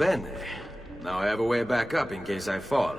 Bene. Now I have a way back up in case I fall.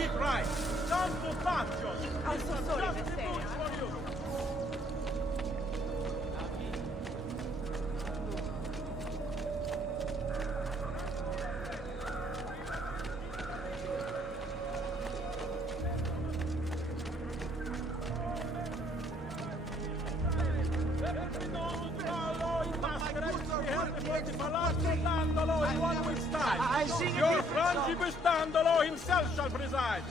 it right. Tanto faccio. I'm so sorry, Messere. For you. Your Frangibus Dandolo himself shall preside.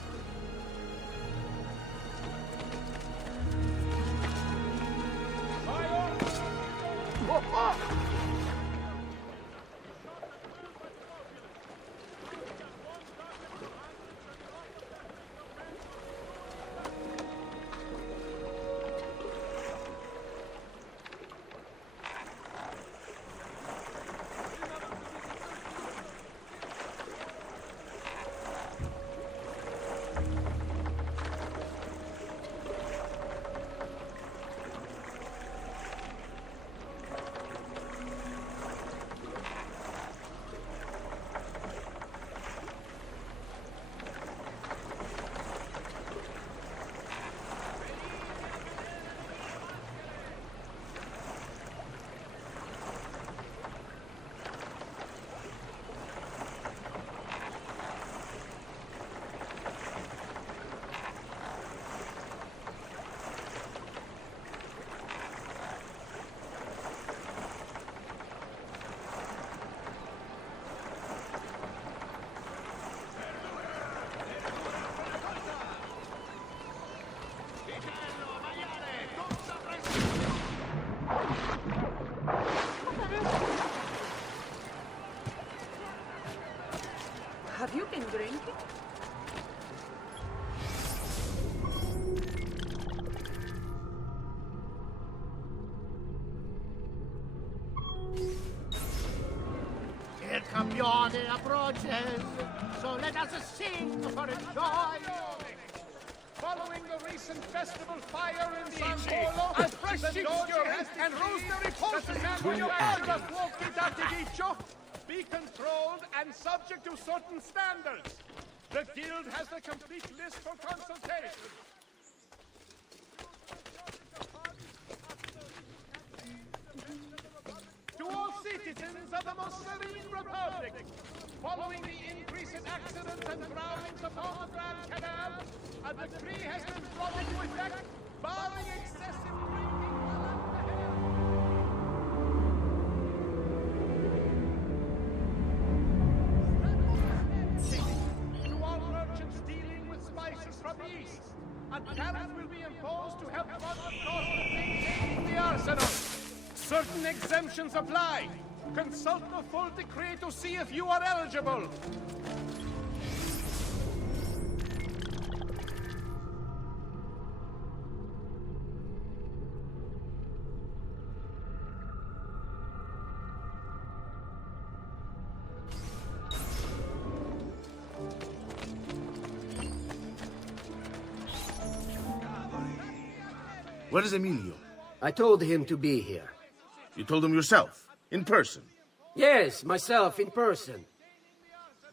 Have you been drinking? Il campione approaches, so let us sing for joy. Following the recent festival fire in San Polo, a fresh mixture and rosemary poultry for your elders won't be that be controlled and subject to certain standards. The guild has the complete list for consultation. To all citizens of the most serene republic, following the increase in accidents and drownings upon the Grand Canal, a decree has been brought into effect, barring excessive drinking while at the helm. To all merchants dealing with spices from the east, a tariff will be imposed to help fund the cost of maintaining the arsenal. Certain exemptions apply. Consult the full decree to see if you are eligible. Where is Emilio? I told him to be here. You told him yourself, in person. Yes, myself, in person.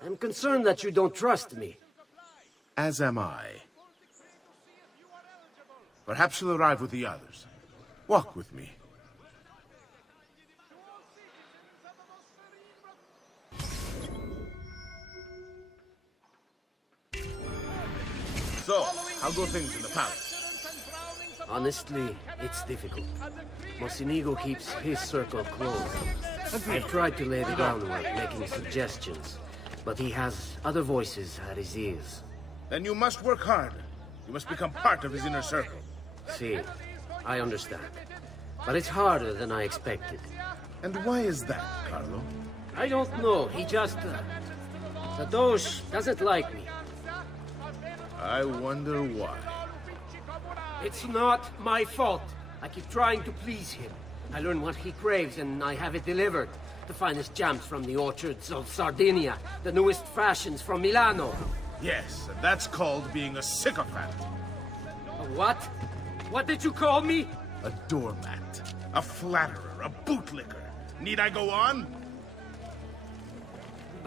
I'm concerned that you don't trust me. As am I. Perhaps you'll arrive with the others. Walk with me. So, how go things in the palace? Honestly, it's difficult. Mocenigo keeps his circle closed. I've tried to lay the groundwork, making suggestions, but he has other voices at his ears. Then you must work hard. You must become part of his inner circle. See, I understand. But it's harder than I expected. And why is that, Carlo? I don't know, he just... the Doge doesn't like me. I wonder why. It's not my fault. I keep trying to please him. I learn what he craves and I have it delivered. The finest jams from the orchards of Sardinia, the newest fashions from Milano. Yes, and that's called being a sycophant. A what? What did you call me? A doormat, a flatterer, a bootlicker. Need I go on?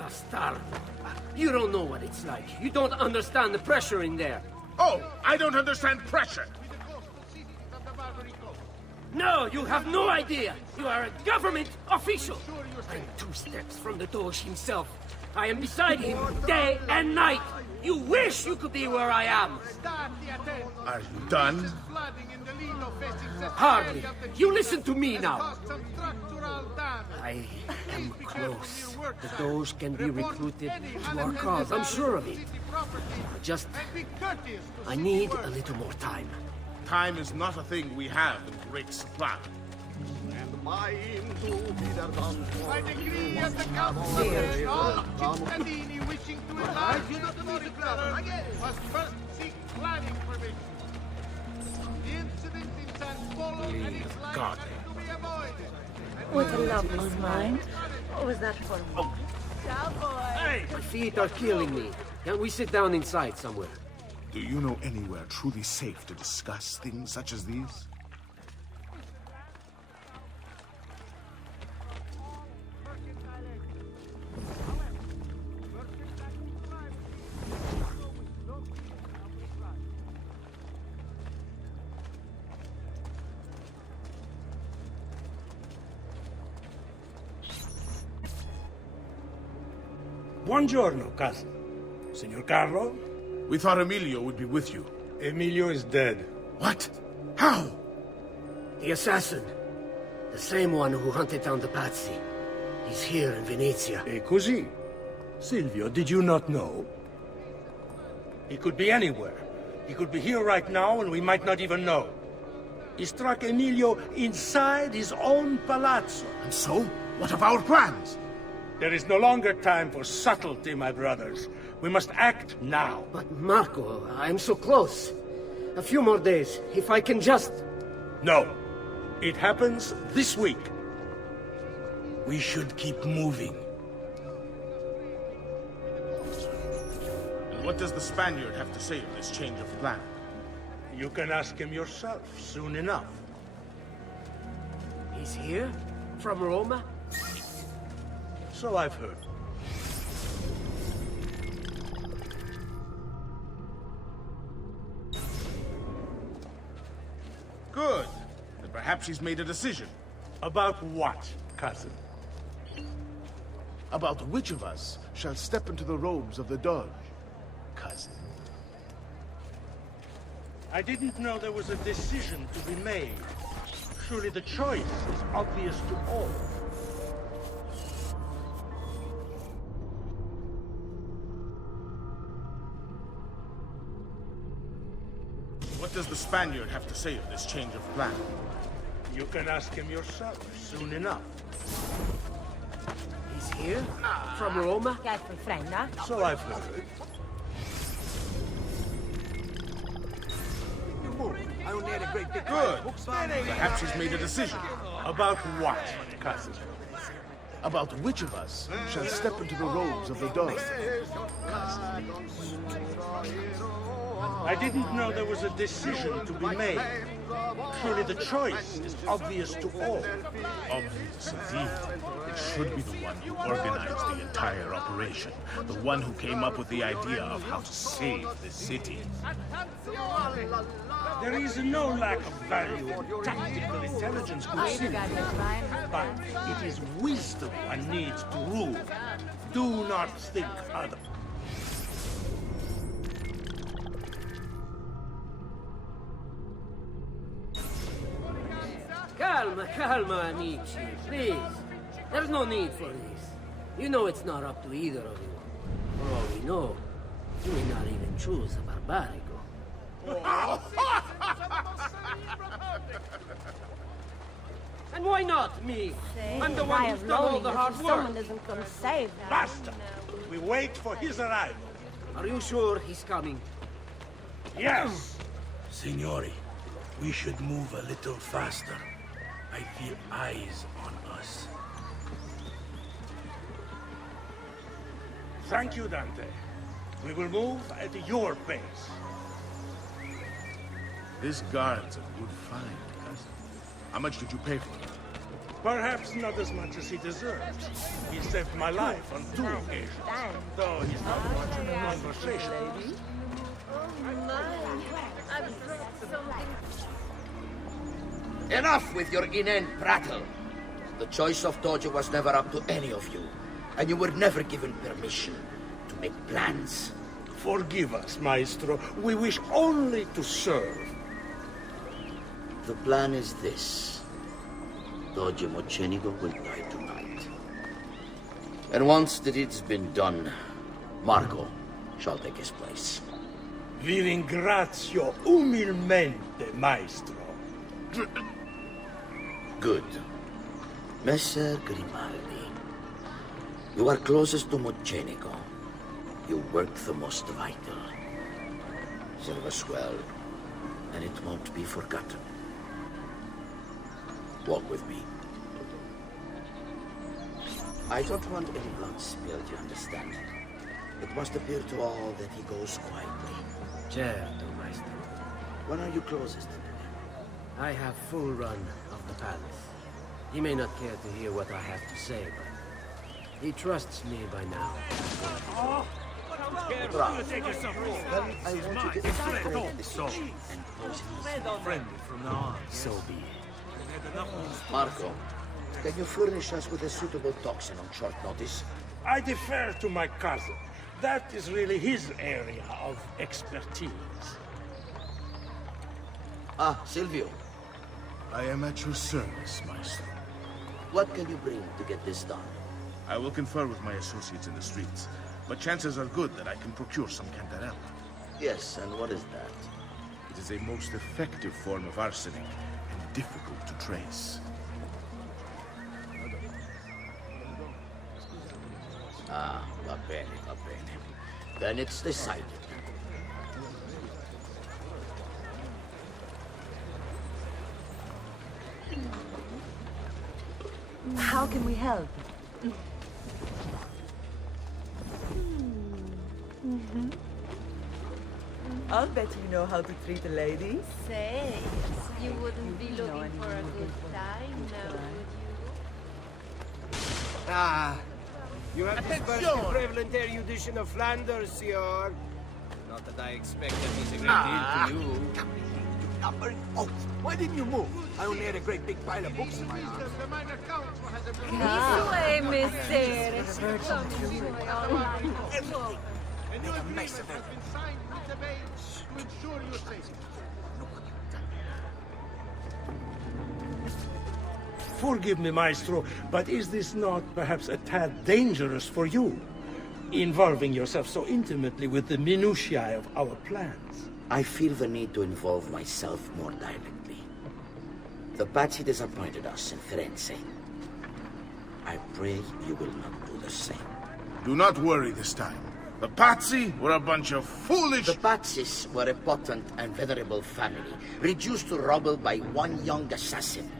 Bastardo. You don't know what it's like. You don't understand the pressure in there. Oh, I don't understand pressure. No, you have no idea. You are a government official. I'm 2 steps from the Doge himself. I am beside him day and night. You wish you could be where I am. Are you done? Hardly. You listen to me now. I am close. The Doge can be recruited to our cause. I'm sure of it. I need a little more time. Time is not a thing we have in great supply. By decree of the council, all cittadini wishing to enlarge the territory must first seek planning permission. The incident in San Polo and its God. to be avoided. What a lovely smile. What was that for? Ciao, boy. My feet are killing me. Can we sit down inside somewhere? Do you know anywhere truly safe to discuss things such as these? Buongiorno, cousin. Signor Carlo? We thought Emilio would be with you. Emilio is dead. What? How? The assassin. The same one who hunted down the Pazzi. He's here in Venezia. E così? Silvio, did you not know? He could be anywhere. He could be here right now and we might not even know. He struck Emilio inside his own palazzo. And so? What of our plans? There is no longer time for subtlety, my brothers. We must act now. But Marco, I'm so close. A few more days, if I can just... No. It happens this week. We should keep moving. And what does the Spaniard have to say of this change of plan? You can ask him yourself soon enough. He's here? From Roma? So I've heard. Good. Then perhaps he's made a decision. About what, cousin? About which of us shall step into the robes of the Doge, cousin. I didn't know there was a decision to be made. Surely the choice is obvious to all. What does the Spaniard have to say of this change of plan? You can ask him yourself soon enough. He's here? From Roma? Careful, friend, huh? So I've heard. Good. Perhaps he's made a decision. About what, cousin? About which of us shall step into the robes of the Doge. I didn't know there was a decision to be made. Surely the choice is obvious to all. Obvious indeed. It should be the one who organized the entire operation. The one who came up with the idea of how to save the city. There is no lack of value in tactical intelligence, good Silvio. But it is wisdom one needs to rule. Do not think other. Calma, calma, amici. Please. There's no need for this. You know it's not up to either of you. For all we know, you may not even choose a barbarico. And why not me? I'm the one who's done all the hard Someone work. doesn't come save them. Basta! We wait for his arrival. Are you sure he's coming? Yes! Signori, we should move a little faster. I feel eyes on us. Thank you, Dante. We will move at your pace. This guard's a good find, cousin. How much did you pay for it? Perhaps not as much as he deserves. He saved my life on 2 occasions, though he's not much in a conversation. Oh my, I've brought something. Enough with your inane prattle. The choice of Dojo was never up to any of you, and you were never given permission to make plans. Forgive us, Maestro. We wish only to serve. The plan is this. Dojo Mochenigo will die tonight. And once the deed's been done, Marco shall take his place. Vi ringrazio umilmente, Maestro. Good. Messer Grimaldi, you are closest to Mochenigo. You work the most vital. Serve us well, and it won't be forgotten. Walk with me. I don't want any blood spilled, you understand? It must appear to all that he goes quietly. Certo, Maestro. When are you closest to him? I have full run of the palace. He may not care to hear what I have to say, but he trusts me by now. Bravo. Then I want you to infiltrate the siege and pose him. Friendly from now on. So be it. Marco, can you furnish us with a suitable toxin on short notice? I defer to my cousin. That is really his area of expertise. Ah, Silvio, I am at your service, Maestro. what can you bring to get this done? I will confer with my associates in the streets, but chances are good that I can procure some cantarella. Yes, and what is that? It is a most effective form of arsenic and difficult to trace. Ah, va bene, va bene. Then it's decided. How can we help? I'll bet you know how to treat a lady. Say, you wouldn't be looking for a good time now, would you? Ah, you have dispersed the prevalent erudition of Flanders, Signor. Not that I expect that means a great deal to you. Oh, why didn't you move? I only had a great big pile of books in my arms. This way, mister. A new agreement has been signed with the base to ensure your safety. Forgive me, Maestro, but is this not perhaps a tad dangerous for you? Involving yourself so intimately with the minutiae of our plans. I feel the need to involve myself more directly. The Pazzi disappointed us in Firenze. I pray you will not do the same. Do not worry this time. The Pazzi were a bunch of foolish... The Pazzis were a potent and venerable family, reduced to rubble by one young assassin.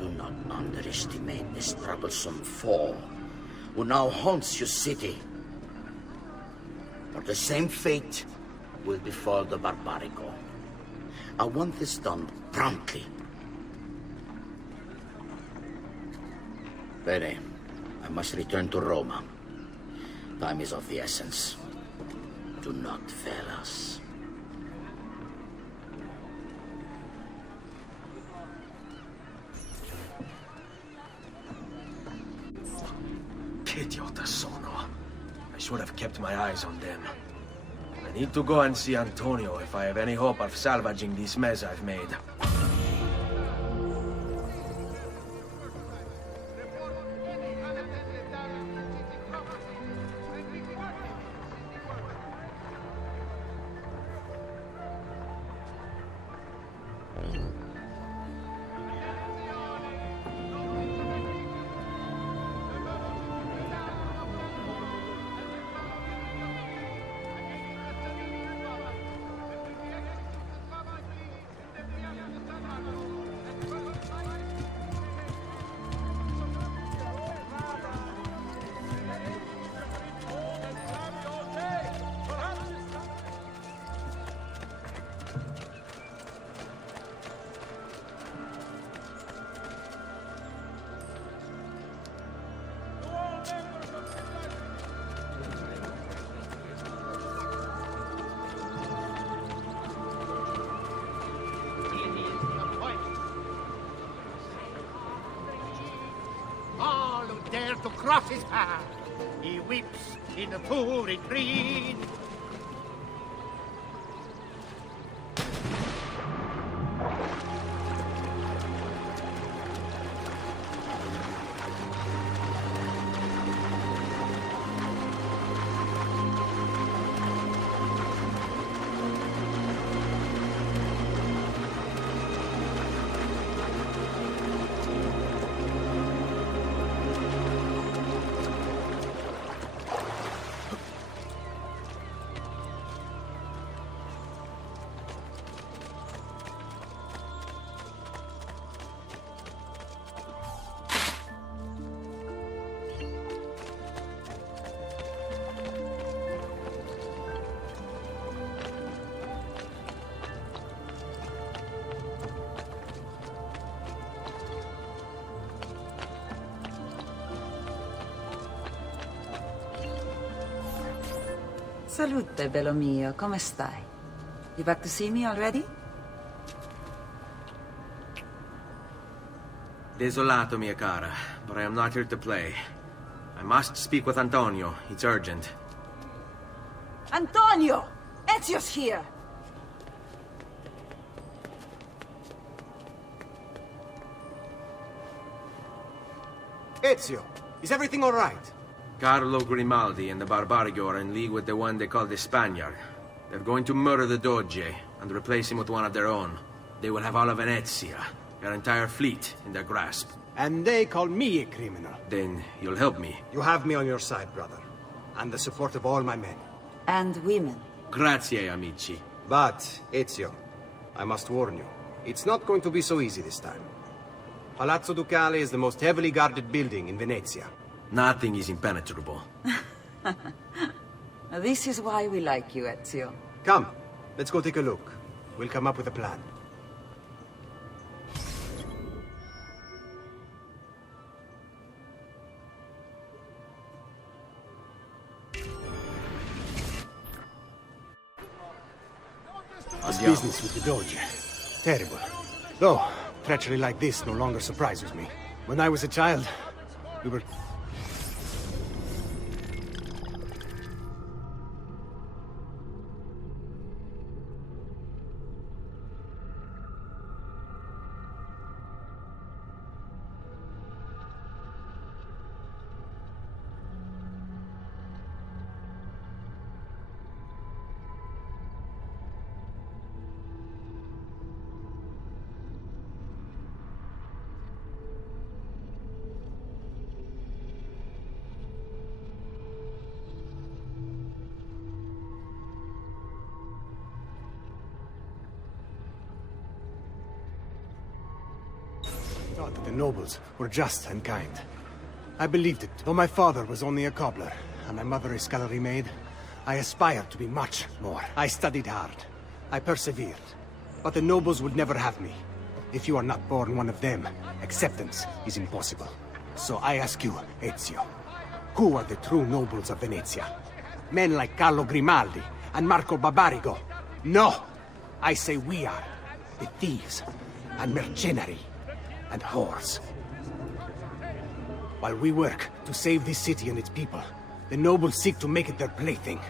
Do not underestimate this troublesome foe, who now haunts your city. For the same fate will befall the Barbarico. I want this done promptly. Bene, I must return to Roma. Time is of the essence. Do not fail us. Che idiota sono. I should have kept my eyes on them. I need to go and see Antonio if I have any hope of salvaging this mess I've made. across his path. He weeps in the pouring rain. Salute, bello mio. Come stai? You back to see me already? Desolato, mia cara, but I am not here to play. I must speak with Antonio. It's urgent. Antonio! Ezio's here! Ezio, is everything all right? Carlo Grimaldi and the Barbarigo are in league with the one they call the Spaniard. They're going to murder the Doge and replace him with one of their own. They will have all of Venezia, their entire fleet, in their grasp. And they call me a criminal. Then you'll help me. You have me on your side, brother. And the support of all my men. And women. Grazie, amici. But, Ezio, I must warn you. It's not going to be so easy this time. Palazzo Ducale is the most heavily guarded building in Venezia. Nothing is impenetrable. This is why we like you, Ezio. Come, let's go take a look. We'll come up with a plan. This business with the Doge. Terrible. Though, treachery like this no longer surprises me. When I was a child, we were... thought that the nobles were just and kind. I believed it, though my father was only a cobbler, and my mother a scullery maid. I aspired to be much more. I studied hard. I persevered. But the nobles would never have me. If you are not born one of them, acceptance is impossible. So I ask you, Ezio, who are the true nobles of Venezia? Men like Carlo Grimaldi and Marco Barbarigo? No! I say we are the thieves and mercenary and whores. While we work to save this city and its people, the nobles seek to make it their plaything.